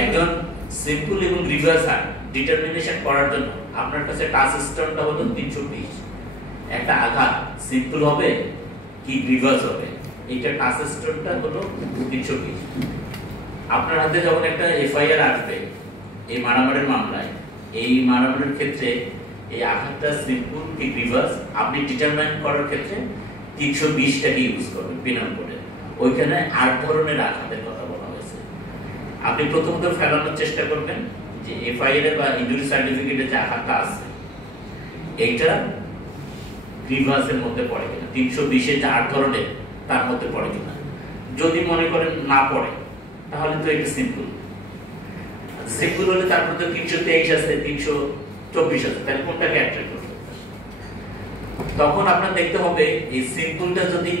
একজন সিম্পল এবং reverse hand determination করার জন্য আপনার কাছে টাচ স্টোনটা হলো 320। একটা আঘাত সিম্পল হবে কি রিভার্স হবে, এইটা টাচ স্টোনটা হলো 320। আপনার হাতে যখন একটা এফআইআর আসবে এই মারামারির মামলায়, এই মারামারির ক্ষেত্রে এই আঘাতটা সিম্পল কি রিভার্স আপনি ডিটারমাইন করার ক্ষেত্রে 320টাকে ইউজ করবেন পেনাল কোডে। ওইখানে 8 ধরনের আঘাতের কথা বলা হয়েছে। আপনি প্রথমত ফেলানোর চেষ্টা করবেন যে এফআইআর বা ইনজুরি সার্টিফিকেটে যে আঘাতটা আছে এইটা রিভার্সের মধ্যে পড়ে কিনা, 320 এর যে 8 ধরনের তার মধ্যে পড়ে কিনা। যদি মনে করেন না পড়ে তাহলে তো এটা সিম্পল। সিম্পল হলে তারপর তো 323 আছে, 324 আছে, তাহলে কোনটাকে অ্যাট্রাক্ট করবে? তখন আপনার দেখতে হবে এই সিম্পলটা যদি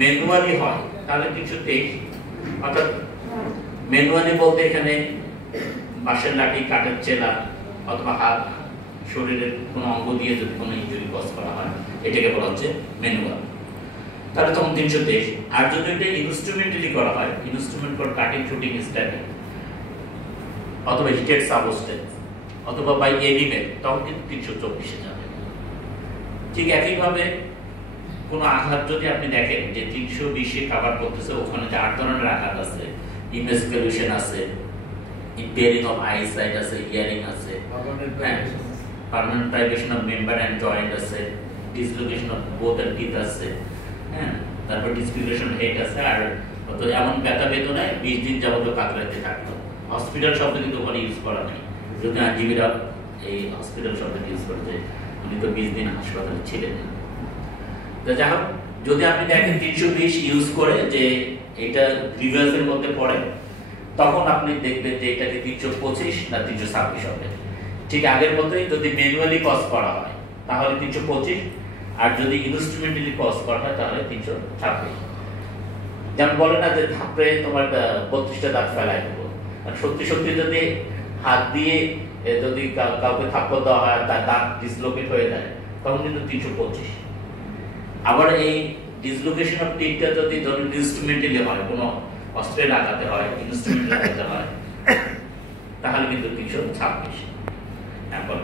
ম্যানুয়ালি হয় তাহলে 323, অর্থাৎ ম্যানুয়ালি বলতে এখানে বাঁশের লাঠি, কাঠের চেলা অথবা হাত, শরীরের কোনো অঙ্গ দিয়ে যদি কোনো ইনজুরি কজ করা হয় এটাকে বলা হচ্ছে ম্যানুয়াল, তাহলে তখন 323। আর যদি এটা ইনস্ট্রুমেন্টালি করা হয়, instrument for cutting, shooting, stabbing অথবা হিটেড সাবস্টেন্স অথবা বাই এনিমেল, তখন কিন্তু 324 এ যাবে। ঠিক একইভাবে কোনো আঘাত যদি আপনি দেখেন যে 320 এ কভার করতেছে, ওখানে যে 8 ধরনের আঘাত আছে, ইমেসকুলেশন আছে, impairing of eyesight আছে, হিয়ারিং আছে, permanent privation of member and joint আছে, dislocation of both and teeth আছে, হ্যাঁ, তারপর ডিসফিগারেশন হেড আছে, আর তো এমন ব্যথা বেদনায় 20 দিন যাবত কাতরাতে থাকতো। হসপিটাল শব্দ কিন্তু ওখানে ইউজ করা নেই, যদি আইনজীবীরা এই হসপিটাল শব্দ ইউজ করে যে উনি তো 20 দিন হাসপাতালে ছিলেন। তো যাই হোক, যদি আপনি দেখেন 320 ইউজ করে যে এটা রিভার্সের মধ্যে পড়ে, তখন আপনি দেখবেন যে এটা কি 325 না 326 হবে। ঠিক আগের মতোই যদি ম্যানুয়ালি কজ করা হয় তাহলে 325, আর যদি ইনস্ট্রুমেন্টালি কজ করা হয় তাহলে 326। যেমন বলে না যে ধাপড়ে তোমার 32টা দাঁত ফেলাই দেবো, আর সত্যি সত্যি যদি হাত দিয়ে যদি কাউকে থাপ্পড় দেওয়া হয় তার দাঁত ডিসলোকেট হয়ে যায় তখন কিন্তু 325। আবার এই ডিসলোকেশন অফ টিথটা যদি ধরুন ইনস্ট্রুমেন্টালি হয়, কোনো অস্ত্রে লাগাতে হয়, ইনস্ট্রুমেন্ট লাগাতে হয়, তাহলে কিন্তু 326। এখন